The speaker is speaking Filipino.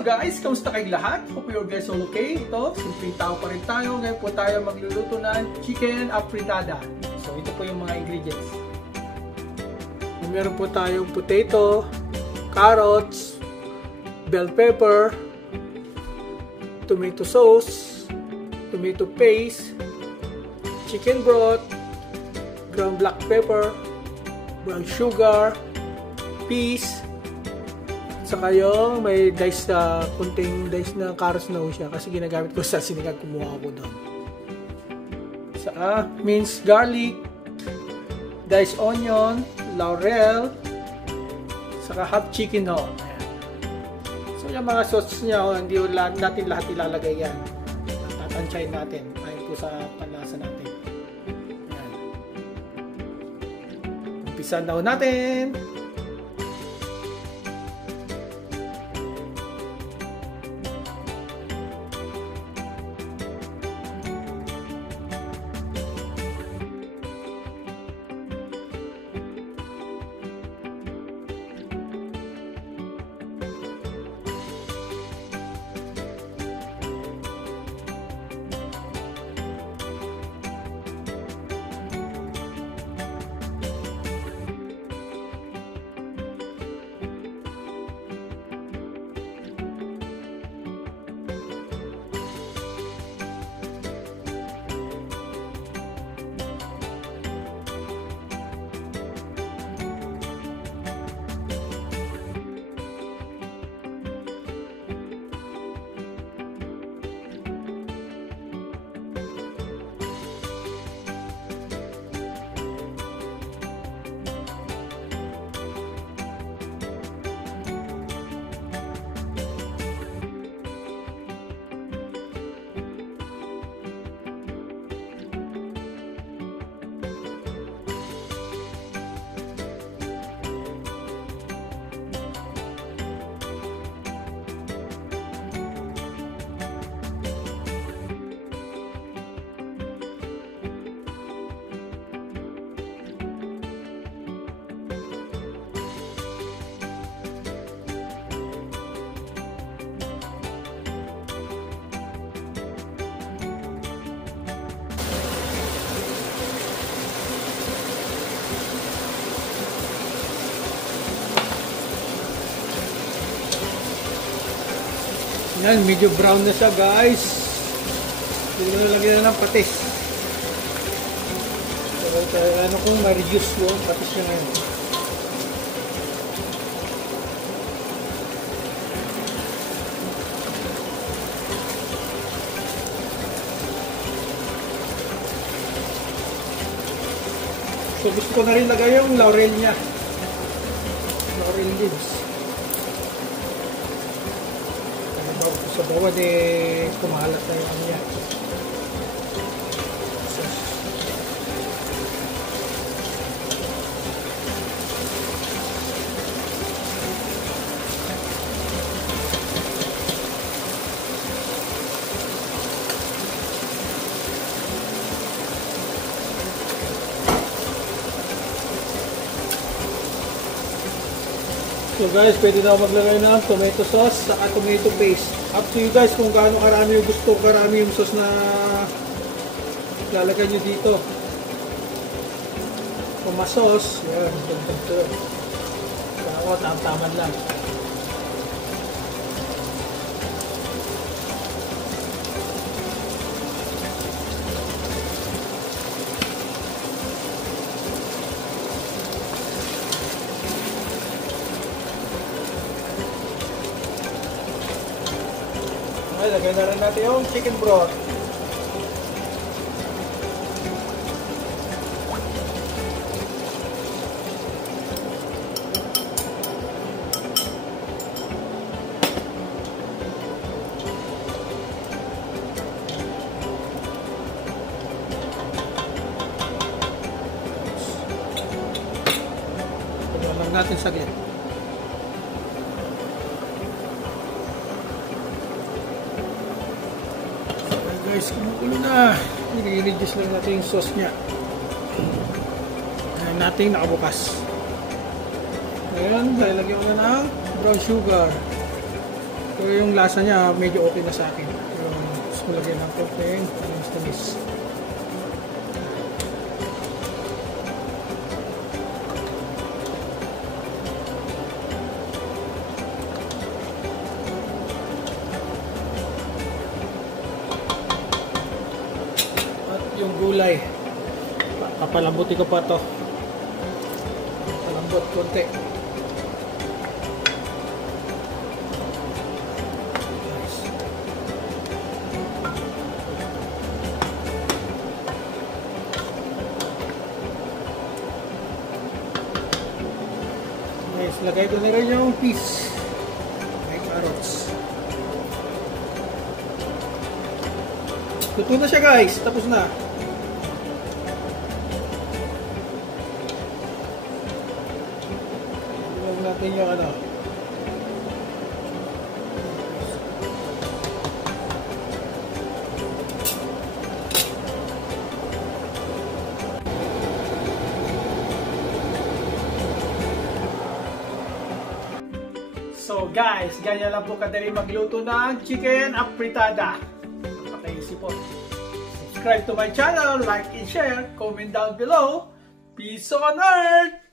Hello guys! Kamusta kayong lahat? Hope you're guys all okay. Ito, simpleng tao pa rin tayo. Ngayon po tayo magluluto ng chicken afritada. So ito po yung mga ingredients. Meron po tayong potato, carrots, bell pepper, tomato sauce, tomato paste, chicken broth, ground black pepper, brown sugar, peas, saka yung may dice na kunting dice na carrots na siya kasi ginagamit ko sa sinigang, kumuha ko doon. Saka minced garlic, diced onion, laurel, saka half chicken ho. Ayan. So yung mga sauce niya, hindi natin lahat ilalagay yan. Tatansyahin natin ayon po sa panlasa natin. Ayan. Umpisan na ho natin. Yan, medyo brown na siya guys. Hindi na lagyan na ng patis. So, ano kung ma-reduce yung patis niya ngayon. So gusto ko na rin lagay yung laurel niya. Laurel leaves. Sa bawat kumalat na yung niya. So guys, pwede na maglagay ng tomato sauce at tomato paste. Up to you guys kung gaano karami yung gusto, karami yung sauce na lalagay nyo dito. Kung ma-sauce, yan, ganito. Ako, tamtaman lang. Ay, lagyan na rin natin yung chicken broth. Lagyan lang natin saglit. Guys, kumukulo na. I-reduce lang natin yung sauce niya. Ayan natin nakabukas. Ngayon, lalagyan ko na ng brown sugar. So yung lasa niya medyo okay na sa akin. Yung gusto ko lagyan ng konting tamis. At yung gulay, papalambutin ko pa to. Palambot konti. Guys, lagay ko na rin yung peas. May carrots. Luto na siya guys. Tapos na. Ilagay natin yung ano. So guys, ganyan lang po kadali magluto ng chicken apritada. Napaka-easy po. Subscribe to my channel, like and share, comment down below. Peace on earth!